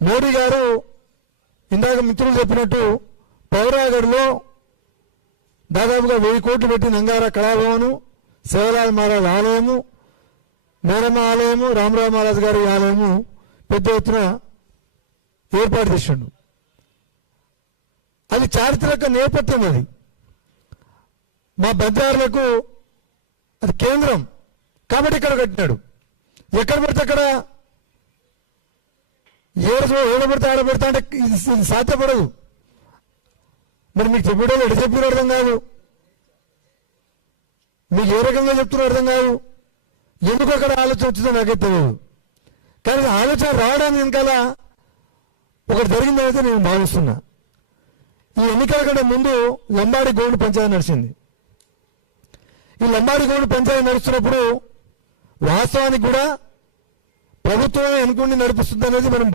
మోడీ గారు ఇందాక మిత్రులు చెప్పినట్టు పౌరాగఢ్లో దాదాపుగా 1000 కోట్లు పెట్టి నంగారా కళాభవను, శివలాల్ మహారాజ్ ఆలయము, మేరమ్మ ఆలయము, రామరావు మహారాజ్ గారి ఆలయము పెద్ద ఎత్తున ఏర్పాటు చేసిండు. అది చారిత్రక నేపథ్యం. అది మా బజార్లకు అది కేంద్రం కాబట్టి ఇక్కడ కట్టినాడు. ఎక్కడ పడితే అక్కడ ఏడబడితే ఆడబెడతా అంటే ఇది సాధ్యపడదు. మరి మీకు చెప్పడం ఎటు చెప్పిన అర్థం కాదు, మీకు ఏ రకంగా చెప్తున్నా అర్థం కాదు. ఎందుకు అక్కడ ఆలోచన వచ్చిందో నాకే తెలియదు. కానీ ఆలోచన రావడానికి వెనకాల ఒకటి జరిగిందనైతే నేను భావిస్తున్నా. ఈ ఎన్నికల కంటే ముందు లంబాడి గోండు పంచాయతీ నడిచింది. ఈ లంబాడి గోండు పంచాయతీ నడుస్తున్నప్పుడు వాస్తవానికి కూడా ప్రభుత్వమే అనుకుని నడిపిస్తుంది అనేది మనం